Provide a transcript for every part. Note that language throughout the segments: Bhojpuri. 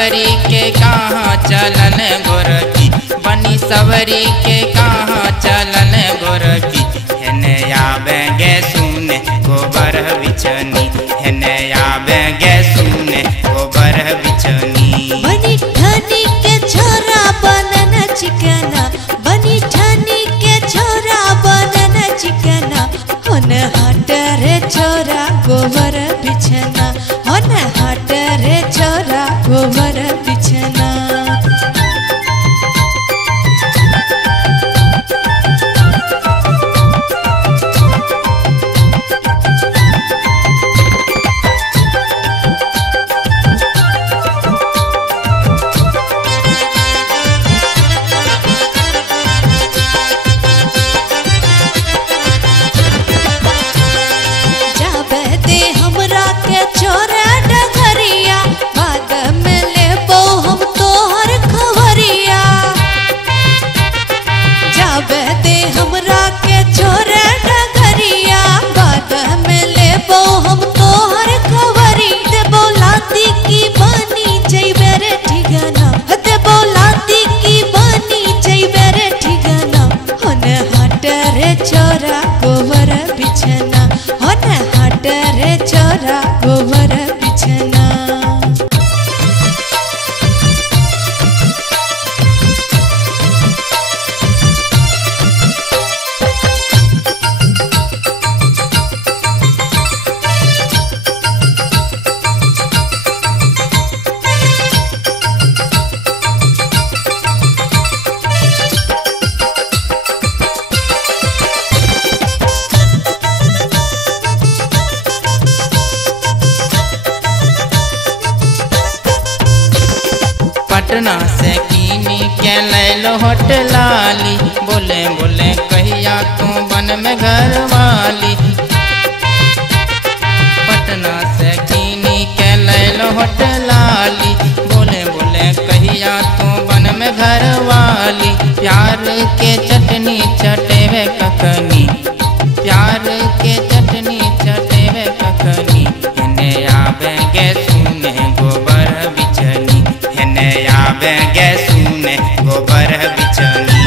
सवरी के कहाँ चलन गोरकी, बनी सवरी के कहाँ चलन गोरकी। हेने आवेंगे सुने गोबर बिछनी, हेने आवेंगे सुने गोबर बिछनी। बनी ठानी के छोरा बनन चिकना, बनी ठानी के छोरा बनन चिकना। होन हाट रे छोरा गोबर बिछना, होन हाट रे छोरा गोबर बिछना। छोरा डगरिया बाद में लेबो हम तोहर खबरिया। जाबे दे हमरा के छोरा डगरिया बाद में लेबो हम तोहर खबरी। देबो लाती की बनी जइबे रे ठिकाना, देबो लाती की बनी जइबे रे ठिकाना। होन हाट रे छोरा गोबर बिछना, होन हाट रे छोरा गोबर बिछना। पटना से कीनी के लैलो होटलाली, बोले बोले कहिया तू बन में घर वाली। पटना से कीनी के लैलो होटलाली, बोले बोले कहिया तू बन में घर वाली। प्यार के चटनी चटेवे कखनी, प्यार के चटनी चटेवे कखनी। हेने आवेंगे सुने गोबर बिछनी, हेने आवेंगे सुने गोबर बिछनी।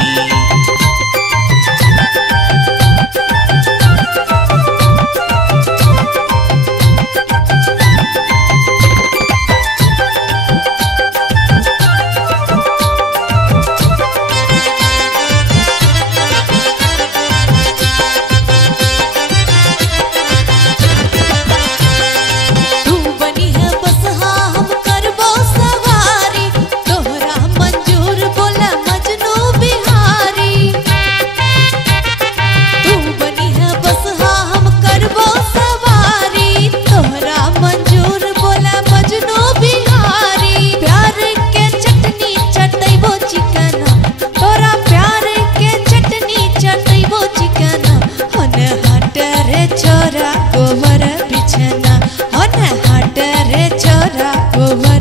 छोरा गोबर बिछना, होन हाट रे छोरा गोबर